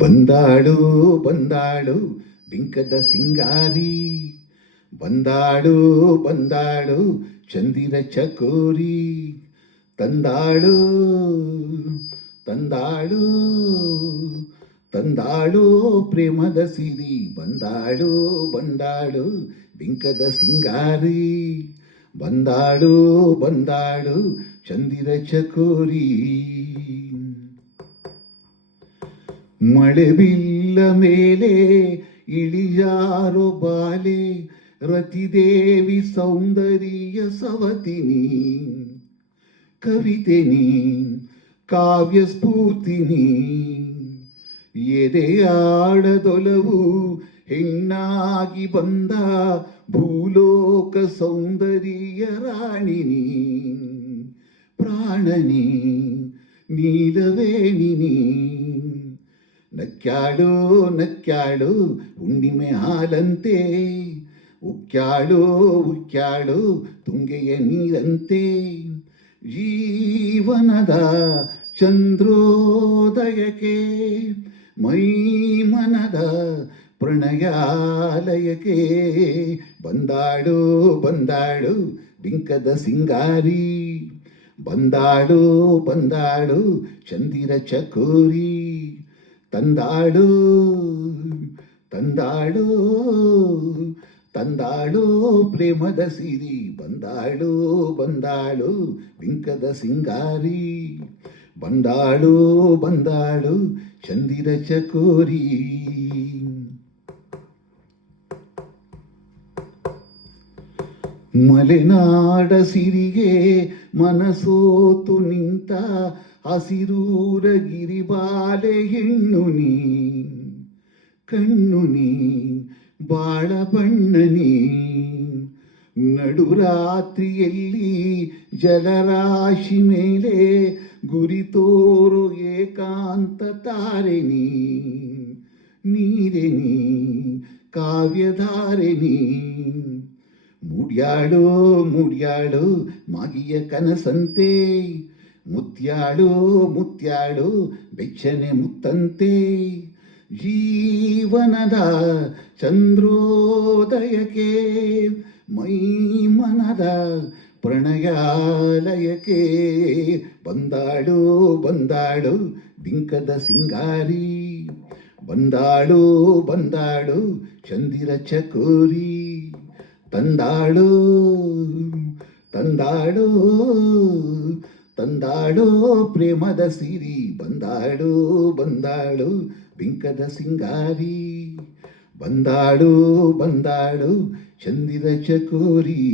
ಬಂದಾಳು ಬಂದಾಳು ಬಿಂಕದ ಸಿಂಗಾರಿ, ಬಂದಾಳು ಬಂದಾಳು ಚಂದಿರ ಚಕೋರಿ, ತಂದಾಳು ತಂದಾಳು ತಂದಾಳು ಪ್ರೇಮದ ಸಿರಿ, ಬಂದಾಳು ಬಂದಾಳು ಬಿಂಕದ ಸಿಂಗಾರಿ, ಬಂದಾಳು ಬಂದಾಳು ಚಂದಿರ ಚಕೋರಿ. ಮಳೆ ಬಿಲ್ಲ ಮೇಲೆ ಇಳಿಯಾರೋ ಬಾಲೆ, ರತಿದೇವಿ ಸೌಂದರ್ಯ ಸವತಿನಿ, ಕವಿತೆ ನೀ ಕಾವ್ಯ ಸ್ಫೂರ್ತಿನಿ, ಎದೆಯಾಡದೊಲವು ಹೆಣ್ಣಾಗಿ ಬಂದ ಭೂಲೋಕ ಸೌಂದರ್ಯ ರಾಣಿನಿ, ಪ್ರಾಣನಿ ನೀಲವೇಣಿನಿ, ನಕ್ಕ್ಯಾಳು ನಕ್ಕ್ಯಾಳು ಹುಣ್ಣಿಮೆ ಹಾಲಂತೆ, ಉಕ್ಕ್ಯಾಳು ಉಕ್ಕ್ಯಾಳು ತುಂಗೆಯ ನೀರಂತೆ, ಜೀವನದ ಚಂದ್ರೋದಯಕ್ಕೆ ಮೈ ಮನದ ಪ್ರಣಯಾಲಯಕ್ಕೆ, ಬಂದಾಳು ಬಂದಾಳು ಬಿಂಕದ ಸಿಂಗಾರಿ, ಬಂದಾಳು ಬಂದಾಳು ಚಂದಿರ ಚಕೋರಿ, ತಂದಾಳು ತಂದಾಳು ತಂದಾಳು ಪ್ರೇಮದ ಸಿರಿ, ಬಂದಾಳು ಬಂದಾಳು ಬಿಂಕದ ಸಿಂಗಾರಿ, ಬಂದಾಳು ಬಂದಾಳು ಚಂದಿರ ಚಕೋರಿ. ಮಲೆನಾಡ ಸಿರಿಗೆ ಮನಸೋತು ನಿಂತ ಹಸಿರೂರ ಗಿರಿಬಾಲೆ ಹೆಣ್ಣು ನೀ, ಕಣ್ಣು ನೀ ಬಾಳ ಬಣ್ಣನಿ, ನಡುರಾತ್ರಿಯಲ್ಲಿ ಜಲರಾಶಿ ಮೇಲೆ ಗುರಿತೋರು ಏಕಾಂತ ತಾರೆನಿ, ನೀರೆನಿ ಕಾವ್ಯಧಾರೆನಿ, ಮುಡ್ಯಾಳು ಮುಡ್ಯಾಳು ಮಾಗಿಯ ಕನಸಂತೆ, ಮುತ್ಯಾಳು ಮುತ್ಯಾಳು ಬೆಚ್ಚನೆ ಮುತ್ತಂತೆ, ಜೀವನದ ಚಂದ್ರೋದಯಕ್ಕೆ ಮೈ ಮನದ ಪ್ರಣಯಾಲಯಕ್ಕೆ, ಬಂದಾಳು ಬಂದಾಳು ಬಿಂಕದ ಸಿಂಗಾರಿ, ಬಂದಾಳು ಬಂದಾಳು ಚಂದಿರ ಚಕೋರಿ, ತಂದಾಳು ತಂದಾಳು ತಂದಾಳು ಪ್ರೇಮದ ಸಿರಿ, ಬಂದಾಳು ಬಂದಾಳು ಬಿಂಕದ ಸಿಂಗಾರಿ, ಬಂದಾಳು ಬಂದಾಳು ಚಂದಿರ ಚಕೋರಿ.